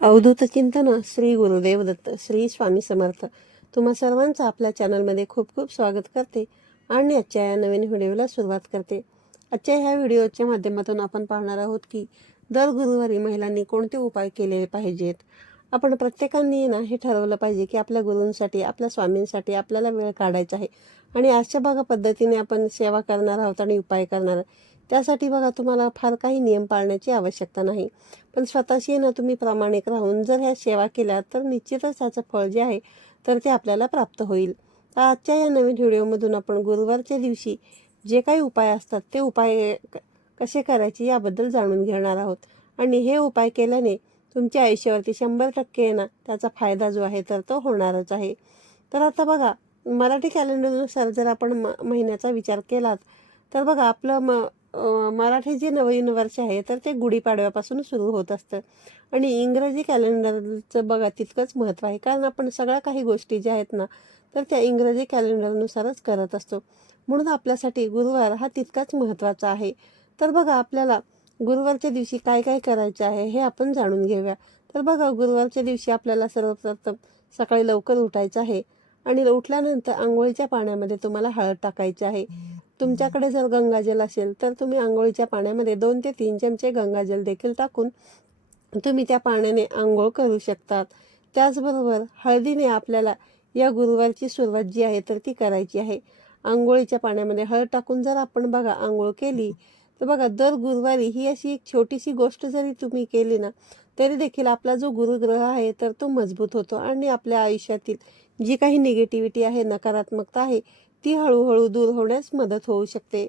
अवधूत चिंतन श्री गुरुदेव दत्त श्री स्वामी समर्थ. तुम्हा सर्वांचं आपल्या चॅनलमध्ये खूप खूप स्वागत करते आणि आजच्या या नवीन व्हिडिओला सुरुवात करते. आजच्या ह्या व्हिडिओच्या माध्यमातून आपण पाहणार आहोत की दर गुरुवारी महिलांनी कोणते उपाय केले पाहिजेत. आपण प्रत्येकाने ना हे ठरवलं पाहिजे की आपल्या गुरूंसाठी, आपल्या स्वामींसाठी आपल्याला वेळ काढायचा आहे आणि अशा बघा पद्धतीने आपण सेवा करणार आहोत आणि उपाय करणार आहोत. त्यासाठी बघा तुम्हाला फार काही नियम पाळण्याची आवश्यकता नाही, पण स्वतःशी ना तुम्ही प्रामाणिक राहून जर ह्या सेवा केल्या तर निश्चितच त्याचं फळ जे आहे तर ते आपल्याला प्राप्त होईल. तर आजच्या या नवीन व्हिडिओमधून आपण गुरुवारच्या दिवशी जे काही उपाय असतात ते उपाय कसे करायचे याबद्दल जाणून घेणार आहोत आणि हे उपाय केल्याने तुमच्या आयुष्यावरती 100% ना त्याचा फायदा जो आहे तर तो होणारच आहे. तर आता बघा मराठी कॅलेंडरनुसार जर आपण महिन्याचा विचार केलात तर बघा आपलं मराठी जे नवीन वर्ष आहे तर ते गुढीपाडव्यापासून सुरू होत असतं आणि इंग्रजी कॅलेंडरचं बघा तितकंच महत्त्व आहे, कारण आपण सगळ्या काही गोष्टी ज्या आहेत ना तर त्या इंग्रजी कॅलेंडरनुसारच करत असतो. म्हणून आपल्यासाठी गुरुवार हा तितकाच महत्त्वाचा आहे. तर बघा आपल्याला गुरुवारच्या दिवशी काय काय करायचं आहे हे आपण जाणून घेऊया. तर बघा गुरुवारच्या दिवशी आपल्याला सर्वप्रथम सकाळी लवकर उठायचं आहे आणि उठल्यानंतर आंघोळीच्या पाण्यामध्ये तुम्हाला हळद टाकायची आहे. तुमच्याकडे जर गंगाजल असेल तर तुम्ही आंघोळीच्या पाण्यामध्ये 2 ते 3 चमचे गंगाजल देखील टाकून तुम्ही त्या पाण्याने आंघोळ करू शकतात. त्याचबरोबर हळदीने आपल्याला या गुरुवारची सुरुवात जी आहे तर ती करायची आहे. आंघोळीच्या पाण्यामध्ये हळद टाकून जर आपण बघा आंघोळ केली तर बघा दर गुरुवारी ही अशी एक छोटीशी गोष्ट जरी तुम्ही केली ना तरी देखील आपला जो गुरुग्रह आहे तर तो मजबूत होतो आणि आपल्या आयुष्यातील जी काही निगेटिव्हिटी आहे, नकारात्मकता आहे ती हळूहळू दूर होण्यास मदत होऊ शकते.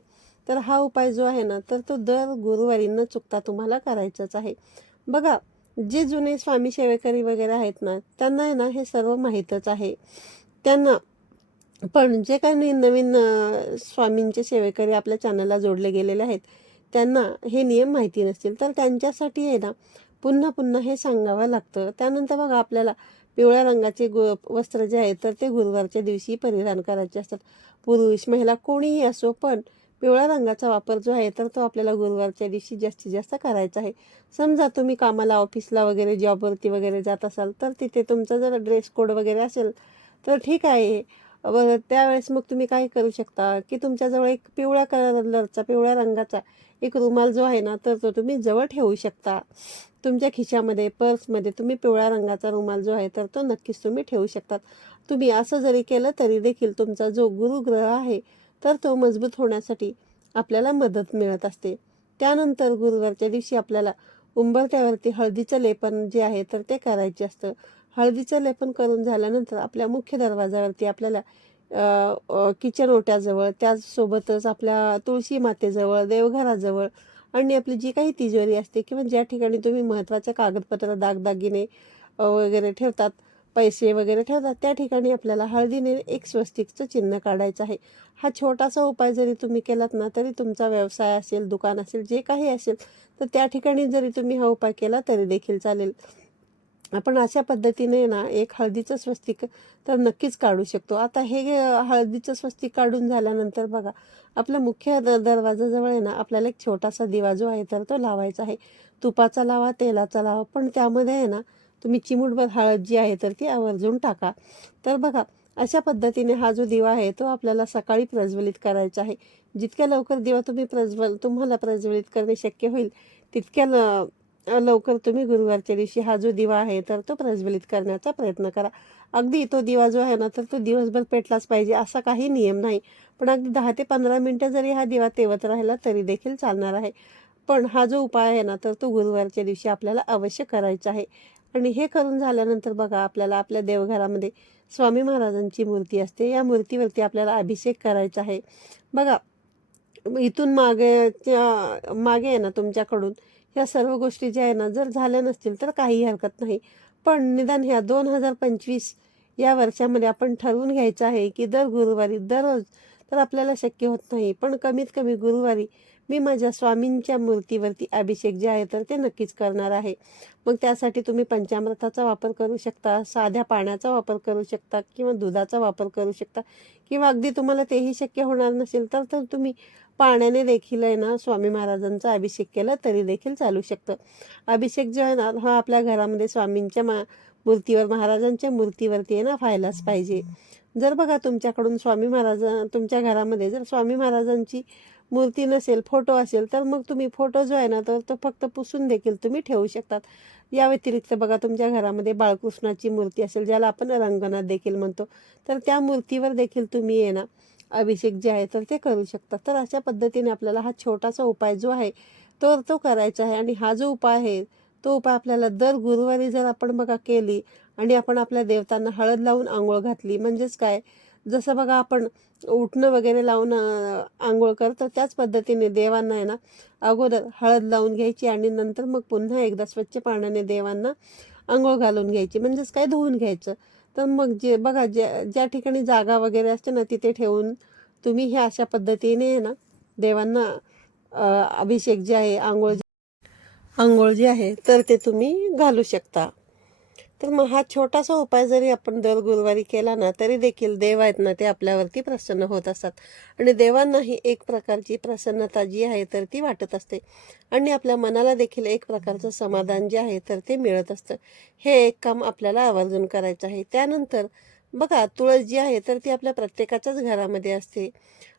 तर हा उपाय जो आहे ना तर तो दर गुरुवारी न चुकता तुम्हाला करायचाच आहे. बघा जे जुने स्वामी सेवेकरी वगैरे आहेत ना त्यांना आहे ना हे सर्व माहीतच आहे. त्यांना पण जे काही नवीन स्वामींचे सेवेकरी आपल्या चॅनलला जोडले गेलेले आहेत त्यांना हे नियम माहिती नसतील तर त्यांच्यासाठी आहे ना पुन्हा पुन्हा हे सांगावं लागतं. त्यानंतर बघा आपल्याला पिवळ्या रंगाचे वस्त्र जे आहे तर ते गुरुवारच्या दिवशी परिधान करायचे असतात. पुरुष महिला कोणीही असो, पण पिवळ्या रंगाचा वापर जो आहे तर तो आपल्याला गुरुवारच्या दिवशी जास्तीत जास्त करायचा आहे. समजा तुम्ही कामाला, ऑफिसला वगैरे, जॉबवरती वगैरे जात असाल तर तिथे तुमचा जर ड्रेस कोड वगैरे असेल तर ठीक आहे. त्यावेळेस मग तुम्ही काय करू शकता की तुमच्याजवळ एक पिवळ्या कलरचा, पिवळ्या रंगाचा एक रुमाल जो आहे ना तर तो तुम्ही जवळ ठेवू शकता. तुमच्या खिशामध्ये, पर्समध्ये तुम्ही पिवळ्या रंगाचा रुमाल जो आहे तर तो नक्कीच तुम्ही ठेवू शकतात. तुम्ही असं जरी केलं तरी देखील तुमचा जो गुरुग्रह आहे तर तो मजबूत होण्यासाठी आपल्याला मदत मिळत असते. त्यानंतर गुरुवारच्या दिवशी आपल्याला उंबरठ्यावरती हळदीचं लेपन जे आहे तर ते करायचे असतं. हळदीचं लेपन करून झाल्यानंतर आपल्या मुख्य दरवाजावरती आपल्याला किचन ओट्याजवळ, त्याचसोबतच आपल्या तुळशी मातेजवळ, देवघराजवळ आणि आपली जी काही तिजोरी असते किंवा ज्या ठिकाणी तुम्ही महत्त्वाचे कागदपत्र, दागदागिने वगैरे ठेवतात, पैसे वगैरे ठेवतात, त्या ठिकाणी आपल्याला हळदीने एक स्वस्तिकचं चिन्ह काढायचं आहे. हा छोटासा उपाय जरी तुम्ही केलात ना तरी तुमचा व्यवसाय असेल, दुकान असेल, जे काही असेल तर त्या ठिकाणी जरी तुम्ही हा उपाय केला तरी देखील चालेल. आपण अशा पद्धतीने ना एक हळदीचं स्वस्तिक तर नक्कीच काढू शकतो. आता हे हळदीचं स्वस्तिक काढून झाल्यानंतर बघा आपल्या मुख्य दरवाजाजवळ आहे ना आपल्याला एक छोटासा दिवा जो आहे तर तो लावायचा आहे. तुपाचा लावा, तेलाचा लावा, पण त्यामध्ये आहे ना तुम्ही चिमूटभर हळद जी आहे तर ती आवर्जून टाका. तर बघा अशा पद्धतीने हा जो दिवा आहे तो आपल्याला सकाळी प्रज्वलित करायचा आहे. जितक्या लवकर दिवा तुम्हाला प्रज्वलित करणे शक्य होईल तितक्या लवकर तुम्ही गुरुवारच्या दिवशी हा जो दिवा आहे तर तो प्रज्वलित करण्याचा प्रयत्न करा. अगदी तो दिवा जो आहे ना तर तो दिवसभर पेटलाच पाहिजे असा काही नियम नाही, पण अगदी 10 ते 15 मिनटं जरी हा दिवा तेवत राहिला तरी देखील चालणार आहे. पण हा जो उपाय आहे ना तर तो गुरुवारच्या दिवशी आपल्याला अवश्य करायचा आहे. आणि हे करून झाल्यानंतर बघा आपल्याला आपल्या देवघरामध्ये स्वामी महाराजांची मूर्ती असते. या मूर्तीवरती आपल्याला अभिषेक करायचा आहे. बघा इथून मागे आहे ना तुमच्याकडून ह्या सर्व गोष्टी ज्या आहे ना जर झाल्या नसतील तर काही हरकत नाही, पण निदान ह्या 2025 या वर्षामध्ये आपण ठरवून घ्यायचं आहे की दर गुरुवारी, दररोज तर आपल्याला शक्य होत नाही, पण कमीत कमी गुरुवारी मी माझ्या स्वामींच्या मूर्तीवरती अभिषेक जे आहे तर ते नक्कीच करणार आहे. मग त्यासाठी तुम्ही पंचामृताचा वापर करू शकता, साध्या पाण्याचा वापर करू शकता किंवा दुधाचा वापर करू शकता, किंवा अगदी तुम्हाला तेही शक्य होणार नसेल तर तुम्ही पाण्याने देखील आहे ना स्वामी महाराजांचा अभिषेक केला तरी देखील चालू शकतं. अभिषेक जो आहे ना हा आपल्या घरामध्ये स्वामींच्या मूर्तीवर, महाराजांच्या मूर्तीवरती आहे ना व्हायलाच पाहिजे. जर बघा तुमच्याकडून तुमच्या घरामध्ये जर स्वामी महाराजांची मूर्ती नसेल, फोटो असेल, तर मग तुम्ही फोटो जो आहे ना तर तो फक्त पुसून देखील तुम्ही ठेवू शकतात. या व्यतिरिक्त बघा तुमच्या घरामध्ये बाळकृष्णाची मूर्ती असेल, ज्याला आपण रंगनाथ देखील म्हणतो, तर त्या मूर्तीवर देखील तुम्ही आहे ना अभिषेक जे आहे तर ते करू शकता. तर अशा पद्धतीने आपल्याला हा छोटासा उपाय जो आहे तो करायचा आहे. आणि हा जो उपाय आहे तो उपाय आपल्याला दर गुरुवारी जर आपण बघा केली आणि आपण आपल्या देवतांना हळद लावून आंघोळ घातली, म्हणजेच काय, जसं बघा आपण उठणं वगैरे लावून आंघोळ करतो त्याच पद्धतीने देवांना आहे ना अगोदर हळद लावून घ्यायची आणि नंतर मग पुन्हा एकदा स्वच्छ पाण्याने देवांना आंघोळ घालून घ्यायची, म्हणजेच काय धुवून घ्यायचं. तर मग जे बघा ज्या ठिकाणी जागा वगैरे असते ना तिथे ठेवून तुम्ही हे अशा पद्धतीने आहे ना देवांना अभिषेक जे आहे, आंघोळ जे आहे तर ते तुम्ही घालू शकता. तर मग हा छोटासा उपाय जरी आपण दर गुरुवारी केला ना तरी देखील देव आहेत ना ते आपल्यावरती प्रसन्न होत असतात. आणि देवांनाही एक प्रकारची प्रसन्नता जी आहे तर ती वाटत असते आणि आपल्या मनाला देखील एक प्रकारचं समाधान जे आहे तर ते मिळत असतं. हे एक काम आपल्याला आवर्जून करायचं आहे. त्यानंतर बघा तुळस जी आहे तर ती आपल्या प्रत्येकाच्याच घरामध्ये असते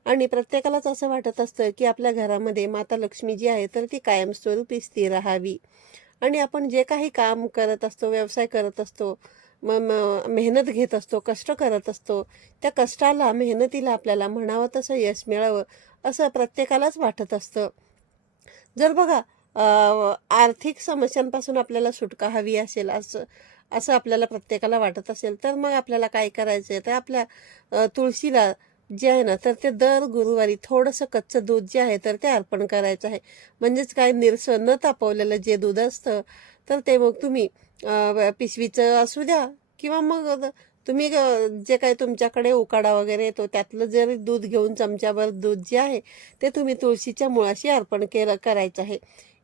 आणि प्रत्येकालाच असं वाटत असतं की आपल्या घरामध्ये माता लक्ष्मी जी आहे तर ती कायमस्वरूपी स्थिर राहावी. आणि आपण जे काही काम करत असतो, व्यवसाय करत असतो, मेहनत घेत असतो, कष्ट करत असतो, त्या कष्टाला, मेहनतीला आपल्याला म्हणावं तसं यश मिळावं असं प्रत्येकालाच वाटत असतं. जर बघा आर्थिक समस्यांपासून आपल्याला सुटका हवी असेल, असं असं आपल्याला प्रत्येकाला वाटत असेल, तर मग आपल्याला काय करायचं आहे, तर आपल्या तुळशीला जे आहे ना तर ते दर गुरुवारी थोडंसं कच्चं दूध जे आहे तर ते अर्पण करायचं आहे. म्हणजेच काय, निरसं न तापवलेलं जे दूध असतं तर ते मग तुम्ही पिशवीचं असू द्या किंवा मग तुम्ही जे काही तुमच्याकडे उकाडा वगैरे येतो त्यातलं जरी दूध घेऊन चमच्याभर दूध जे आहे ते तुम्ही तुळशीच्या मुळाशी अर्पण करायचं आहे.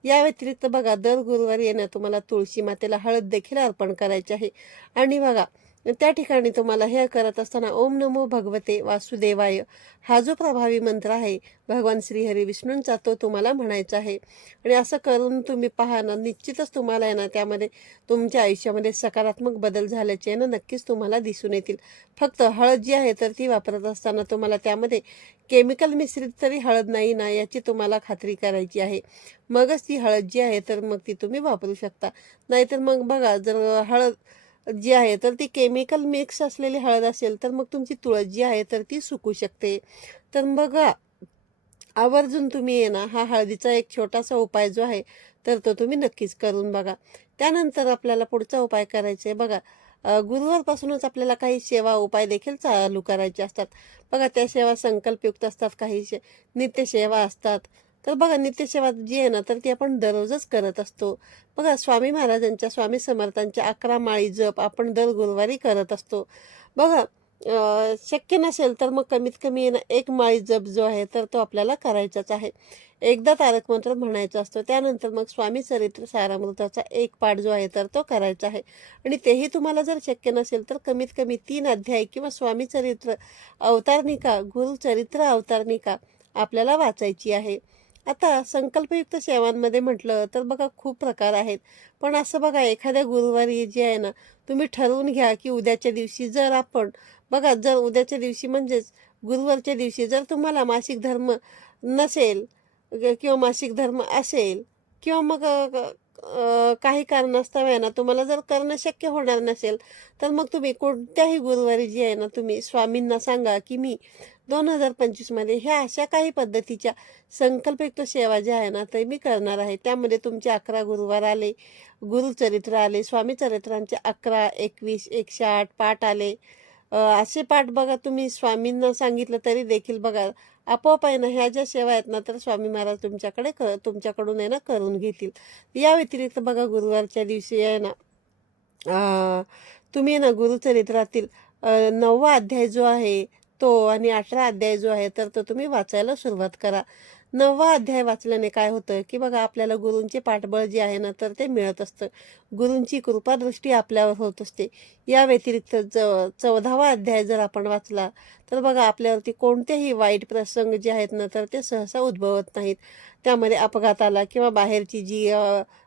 या व्यतिरिक्त बघा दर गुरुवारी येणं तुम्हाला तुळशी मातेला हळद देखील अर्पण करायची आहे. आणि बघा त्या ठिकाणी तुम्हाला हे करत असताना ओम नमो भगवते वासुदेवाय हा जो प्रभावी मंत्र आहे भगवान श्रीहरी विष्णूंचा तो तुम्हाला म्हणायचा आहे. आणि असं करून तुम्ही पहा ना, निश्चितच तुम्हाला आहे ना त्यामध्ये तुमच्या आयुष्यामध्ये सकारात्मक बदल झाल्याचे ना नक्कीच तुम्हाला दिसून येतील. फक्त हळद जी आहे तर ती वापरत असताना तुम्हाला त्यामध्ये केमिकल मिश्रित तरी हळद नाही ना याची तुम्हाला खात्री करायची आहे. मगच ती हळद जी आहे तर मग ती तुम्ही वापरू शकता. नाहीतर मग बघा जर हळद जी आहे तर ती केमिकल मिक्स असलेली हळद असेल तर मग तुमची तुळस जी आहे तर ती सुकू शकते. तर बघा आवर्जून तुम्ही आहे ना हा हळदीचा एक छोटासा उपाय जो आहे तर तो तुम्ही नक्कीच करून बघा. त्यानंतर आपल्याला पुढचा उपाय करायचा आहे बघा. गुरुवारपासूनच आपल्याला काही सेवा उपाय देखील चालू करायचे असतात. बघा त्या सेवा संकल्पयुक्त असतात, काही नित्यसेवा असतात. तर बघा नित्यसेवा जी आहे ना तर ती आपण दररोजच करत असतो. बघा स्वामी महाराजांच्या, स्वामी समर्थांच्या 11 माळी जप आपण दर गुरुवारी करत असतो. बघा शक्य नसेल तर मग कमीत कमी आहे ना 1 माळी जप जो आहे तर तो आपल्याला करायचाच आहे. एकदा तारक मंत्र म्हणायचा असतो. त्यानंतर मग स्वामी चरित्र सारामृताचा 1 पाठ जो आहे तर तो करायचा आहे. आणि तेही तुम्हाला जर शक्य नसेल तर कमीत कमी 3 अध्याय किंवा स्वामी चरित्र अवतारणिका, गुरुचरित्र अवतारणिका आपल्याला वाचायची आहे. आता संकल्पयुक्त सेवांमध्ये म्हटलं तर बघा खूप प्रकार आहेत. पण असं बघा एखाद्या गुरुवारी जे आहे ना तुम्ही ठरवून घ्या की उद्याच्या दिवशी जर आपण बघा, जर उद्याच्या दिवशी म्हणजेच गुरुवारच्या दिवशी जर तुम्हाला मासिक धर्म नसेल किंवा मासिक धर्म असेल किंवा मग काही कारणास्तव आहे ना तुम्हाला जर करणं शक्य होणार नसेल तर मग तुम्ही कोणत्याही गुरुवारी जी आहे ना तुम्ही स्वामींना सांगा की मी 2025 मध्ये ह्या अशा काही पद्धतीच्या संकल्पयुक्त सेवा ज्या आहे ना ते मी करणार आहे. त्यामध्ये तुमचे 11 गुरुवार आले, गुरुचरित्र आले, स्वामी चरित्रांचे 11, 21, 108 पाठ आले. असे पाठ बघा तुम्ही स्वामींना सांगितलं तरी देखील बघा आपोआप आहे ना ह्या ज्या सेवा आहेत ना तर स्वामी महाराज तुमच्याकडून आहे ना करून घेतील. या व्यतिरिक्त बघा गुरुवारच्या दिवशी आहे ना तुम्ही ना गुरुचरित्रातील 9वा अध्याय जो आहे तो आणि 18 अध्याय जो आहे तर तो तुम्ही वाचायला सुरुवात करा. 9वा अध्याय वाचल्याने काय होतं की बघा आपल्याला गुरूंचे पाठबळ जे आहे ना तर ते मिळत असतं. गुरूंची कृपादृष्टी आपल्यावर होत असते. या व्यतिरिक्त 14वा अध्याय जर आपण वाचला तर बघा आपल्यावरती कोणतेही वाईट प्रसंग जे आहेत ना तर ते सहसा उद्भवत नाहीत. त्यामध्ये अपघात आला किंवा बाहेरची जी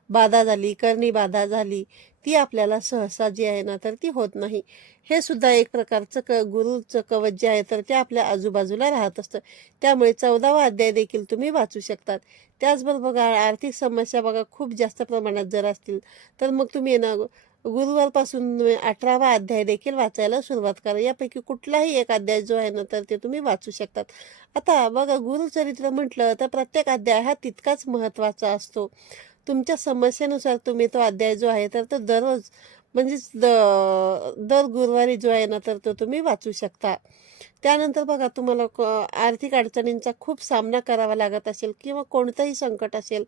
बाधा झाली, करणी बाधा झाली, ती आपल्याला सहसा जी आहे ना तर ती होत नाही. हे सुद्धा एक प्रकारचं गुरूचं कवच जे आहे तर ते आपल्या आजूबाजूला राहत असतं. त्यामुळे 14वा अध्याय देखील तुम्ही वाचू शकतात. त्याचबरोबर बघा आर्थिक समस्या बघा खूप जास्त प्रमाणात जर असतील तर मग तुम्ही आहे ना गुरुवारपासून 18वा अध्याय देखील वाचायला सुरुवात करा. यापैकी कुठलाही एक अध्याय जो आहे ना तर ते तुम्ही वाचू शकतात. आता बघा गुरुचरित्र म्हटलं तर प्रत्येक अध्याय हा तितकाच महत्त्वाचा असतो. तुमच्या समस्येनुसार तुम्ही तो अध्याय जो आहे तर तो दररोज म्हणजेच दर गुरुवारी जो आहे ना तर तो तुम्ही वाचू शकता. त्यानंतर बघा तुम्हाला आर्थिक अडचणींचा खूप सामना करावा लागत असेल किंवा कोणतंही संकट असेल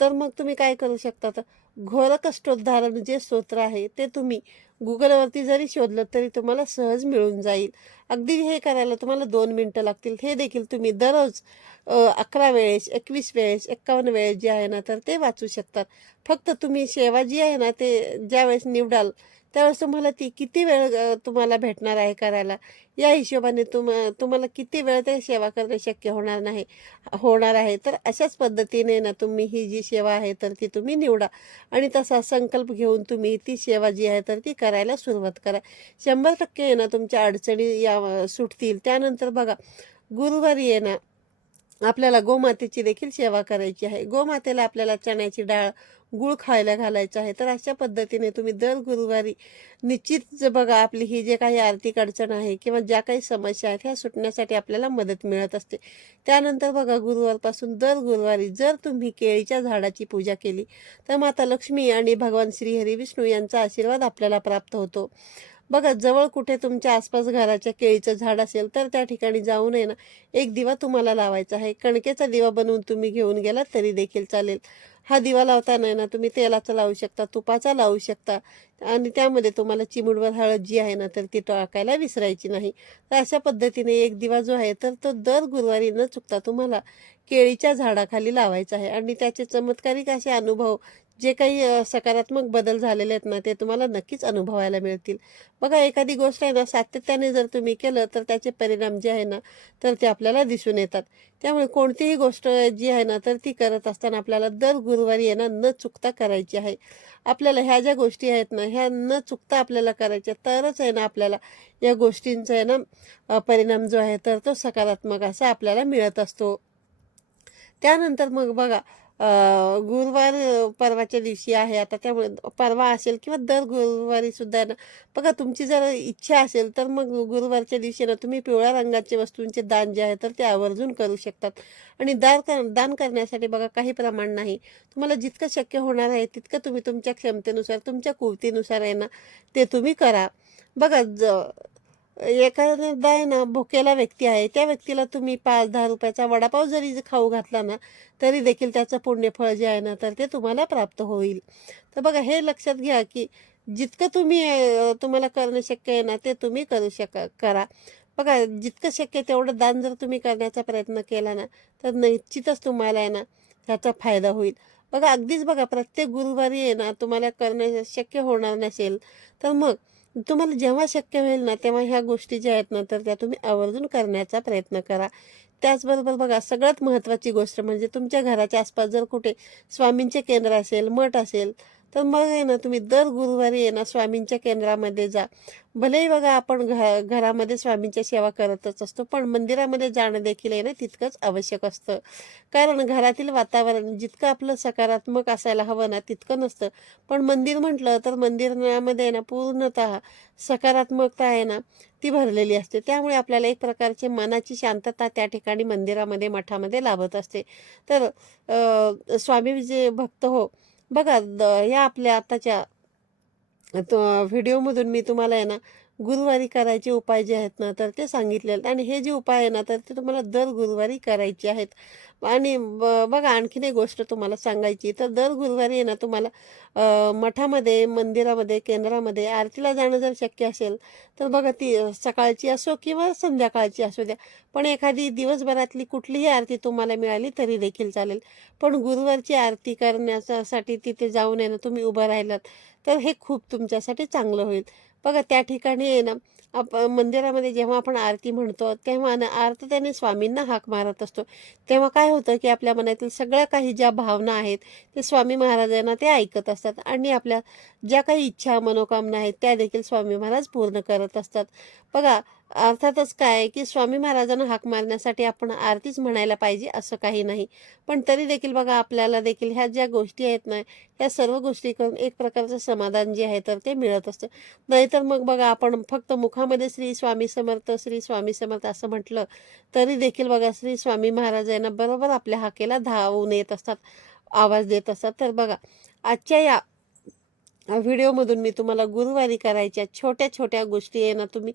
तर मग तुम्ही काय करू शकता, तर घोर कष्टोद्धारण जे स्तोत्र आहे ते तुम्ही गुगलवरती जरी शोधलं तरी तुम्हाला सहज मिळून जाईल. अगदी हे करायला तुम्हाला 2 मिनिटं लागतील. हे देखील तुम्ही दररोज 11 वेळेस, 21 वेळेस, 51 वेळेस जे आहे ना तर ते वाचू शकतात. फक्त तुम्ही सेवा जी आहे ना ते ज्यावेळेस निवडाल त्यावेळेस तुम्हाला ती किती वेळ तुम्हाला भेटणार आहे करायला, या हिशोबाने तुम्हाला किती वेळ ते सेवा करणे शक्य होणार आहे. तर अशाच पद्धतीने ना तुम्ही ही जी सेवा आहे तर ती तुम्ही निवडा आणि तसा संकल्प घेऊन तुम्ही ती सेवा जी आहे तर ती करायला सुरुवात करा. 100% आहे ना तुमच्या अडचणी सुटतील. त्यानंतर बघा गुरुवारी आहे ना आपल्याला गोमातेची देखील सेवा करायची आहे. गोमातेला आपल्याला चण्याची डाळ, गूळ खायला घालायचं आहे. तर अशा पद्धतीने तुम्ही दर गुरुवारी निश्चित बघा आपली ही जे काही आर्थिक अडचण आहे किंवा ज्या काही समस्या आहेत ह्या सुटण्यासाठी आपल्याला मदत मिळत असते. त्यानंतर बघा गुरुवारपासून दर गुरुवारी जर तुम्ही केळीच्या झाडाची पूजा केली तर माता लक्ष्मी आणि भगवान श्रीहरी विष्णू यांचा आशीर्वाद आपल्याला प्राप्त होतो. बघा जवळ कुठे तुमच्या आसपास घराच्या केळीचं झाड असेल तर त्या ठिकाणी जाऊन आहे ना एक दिवा तुम्हाला लावायचा आहे. कणकेचा दिवा बनवून तुम्ही घेऊन गेला तरी देखील चालेल. हा दिवा लावताना आहे ना तुम्ही तेलाचा लावू शकता, तुपाचा लावू शकता आणि त्यामध्ये तुम्हाला चिमूटभर हळद जी आहे ना तर ती टाकायला विसरायची नाही. तर अशा पद्धतीने एक दिवा जो आहे तर तो दर गुरुवारी न चुकता तुम्हाला केळीच्या झाडाखाली लावायचा आहे आणि त्याचे चमत्कारिक असे अनुभव जे काही सकारात्मक बदल झालेले आहेत ना ते तुम्हाला नक्कीच अनुभवायला मिळतील. बघा एखादी गोष्ट आहे ना सातत्याने जर तुम्ही केलं तर त्याचे परिणाम जे आहे ना तर ते आपल्याला दिसून येतात. त्यामुळे कोणतीही गोष्ट जी आहे ना तर ती करत असताना आपल्याला दर गुरुवारी आहे ना न चुकता करायची आहे. आपल्याला ह्या ज्या गोष्टी आहेत ना ह्या न चुकता आपल्याला करायच्या तरच आहे ना आपल्याला या गोष्टींचा आहे ना परिणाम जो आहे तर तो सकारात्मक असा आपल्याला मिळत असतो. त्यानंतर मग बघा गुरुवार परवाच्या दिवशी आहे आता, त्यामुळे परवा असेल किंवा दर गुरुवारी सुद्धा ना बघा तुमची जर इच्छा असेल तर मग गुरुवारच्या दिवशी ना तुम्ही पिवळ्या रंगाच्या वस्तूंचे दान जे आहे तर ते आवर्जून करू शकतात. आणि दान करण्यासाठी बघा काही प्रमाण नाही. तुम्हाला जितकं शक्य होणार आहे तितकं तुम्ही तुमच्या क्षमतेनुसार, तुमच्या कुवतीनुसार आहे ना ते तुम्ही करा. बघा एखादा आहे ना भुकेला व्यक्ती आहे त्या व्यक्तीला तुम्ही 5-10 रुपयाचा वडापाव जरी खाऊ घातला ना तरी देखील त्याचं पुण्यफळ जे आहे ना तर ते तुम्हाला प्राप्त होईल. तर बघा हे लक्षात घ्या की जितकं तुम्हाला करणं शक्य आहे ना ते तुम्ही करा. बघा जितकं शक्य तेवढं दान जर तुम्ही करण्याचा प्रयत्न केला ना तर निश्चितच तुम्हाला आहे ना त्याचा फायदा होईल. बघा अगदीच बघा प्रत्येक गुरुवारी आहे ना तुम्हाला करणं शक्य होणार नसेल तर मग तुम्हाला जेव्हा शक्य होईल ना तेव्हा ह्या गोष्टी ज्या आहेत ना तर त्या तुम्ही आवर्जून करण्याचा प्रयत्न करा. त्याचबरोबर बघा सगळ्यात महत्त्वाची गोष्ट म्हणजे तुमच्या घराच्या आसपास जर कुठे स्वामींचे केंद्र असेल, मठ असेल तर मग आहे ना तुम्ही दर गुरुवारी आहे ना स्वामींच्या केंद्रामध्ये जा. भलेही बघा आपण घरामध्ये स्वामींच्या सेवा करतच असतो पण मंदिरामध्ये जाणं देखील आहे ना तितकंच आवश्यक असतं. कारण घरातील वातावरण जितकं आपलं सकारात्मक असायला हवं ना तितकं नसतं. पण मंदिर म्हटलं तर मंदिरामध्ये ना पूर्णतः सकारात्मकता आहे ना ती भरलेली असते. त्यामुळे आपल्याला एक प्रकारची मनाची शांतता त्या ठिकाणी मंदिरामध्ये, मठामध्ये लाभत असते. तर स्वामी जे भक्त हो बघा या आपल्या आताच्या व्हिडिओमधून मी तुम्हाला आहे ना गुरुवारी करायचे उपाय जे आहेत ना तर ते सांगितले आहेत आणि हे जे उपाय आहे ना तर ते तुम्हाला दर गुरुवारी करायचे आहेत. आणि बघा आणखीन एक गोष्ट तुम्हाला सांगायची, तर दर गुरुवारी आहे ना तुम्हाला मठामध्ये, मंदिरामध्ये, केंद्रामध्ये आरतीला जाणं जर शक्य असेल तर बघा ती सकाळची असो किंवा संध्याकाळची असू द्या, पण एखादी दिवसभरातली कुठलीही आरती तुम्हाला मिळाली तरी देखील चालेल. पण गुरुवारची आरती करण्यासाठी तिथे जाऊन आहे ना तुम्ही उभं राहिलात तर हे खूप तुमच्यासाठी चांगलं होईल. बघा त्या ठिकाणी आहे ना मंदिरामध्ये जेव्हा आपण आरती म्हणतो तेव्हा ना त्याने स्वामींना हाक मारत असतो. तेव्हा काय होतं की आपल्या मनातील सगळ्या काही ज्या भावना आहेत ते स्वामी महाराजांना ते ऐकत असतात आणि आपल्या ज्या काही इच्छा मनोकामना आहेत त्या देखील स्वामी महाराज पूर्ण करत असतात. बघा अर्थातच काय आहे की स्वामी महाराजांना हाक मारण्यासाठी आपण आरतीच म्हणायला पाहिजे असं काही नाही. पण तरी देखील बघा आपल्याला देखील ह्या ज्या गोष्टी आहेत ना ह्या सर्व गोष्टी करून एक प्रकारचं समाधान जे आहे तर ते मिळत असतं. नाहीतर मग बघा आपण फक्त मुखामध्ये श्री स्वामी समर्थ, श्री स्वामी समर्थ असं म्हटलं तरी देखील बघा श्री स्वामी महाराज यांना बरोबर आपल्या हाकेला धावून येत असतात, आवाज देत असतात. तर बघा आजच्या या व्हिडिओमधून मी तुम्हाला गुरुवारी करायच्या छोट्या छोट्या गोष्टी आहे ना तुम्ही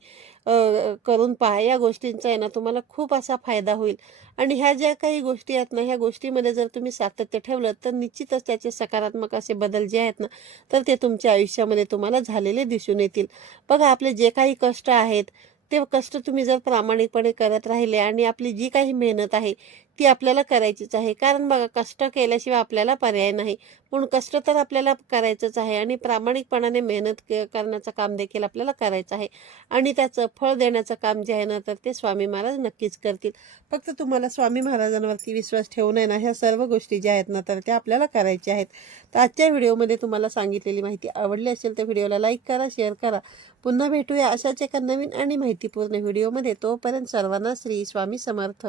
करून पहा. या गोष्टींचा आहे ना तुम्हाला खूप असा फायदा होईल आणि ह्या ज्या काही गोष्टी आहेत ना ह्या गोष्टीमध्ये जर तुम्ही सातत्य ठेवलं तर निश्चितच त्याचे सकारात्मक असे बदल जे आहेत ना तर ते तुमच्या आयुष्यामध्ये तुम्हाला झालेले दिसून येतील. बघा आपले जे काही कष्ट आहेत ते कष्ट तुम्ही जर प्रामाणिकपणे करत राहिले आणि आपली जी काही मेहनत आहे ती आपल्याला करायचीच आहे. कारण बघा कष्ट केल्याशिवाय आपल्याला पर्याय नाही. म्हणून कष्ट तर आपल्याला करायचंच आहे आणि प्रामाणिकपणाने मेहनत करण्याचं काम देखील आपल्याला करायचं आहे आणि त्याचं फळ देण्याचं काम जे आहे ना तर ते स्वामी महाराज नक्कीच करतील. फक्त तुम्हाला स्वामी महाराजांवरती विश्वास ठेवून आहे ना ह्या सर्व गोष्टी ज्या आहेत ना तर त्या आपल्याला करायच्या आहेत. तर आजच्या व्हिडिओमध्ये तुम्हाला सांगितलेली माहिती आवडली असेल तर व्हिडिओला लाईक करा, शेअर करा. पुन्हा भेटूया अशाच एका नवीन आणि माहितीपूर्ण व्हिडिओमध्ये. तोपर्यंत सर्वांना श्री स्वामी समर्थ.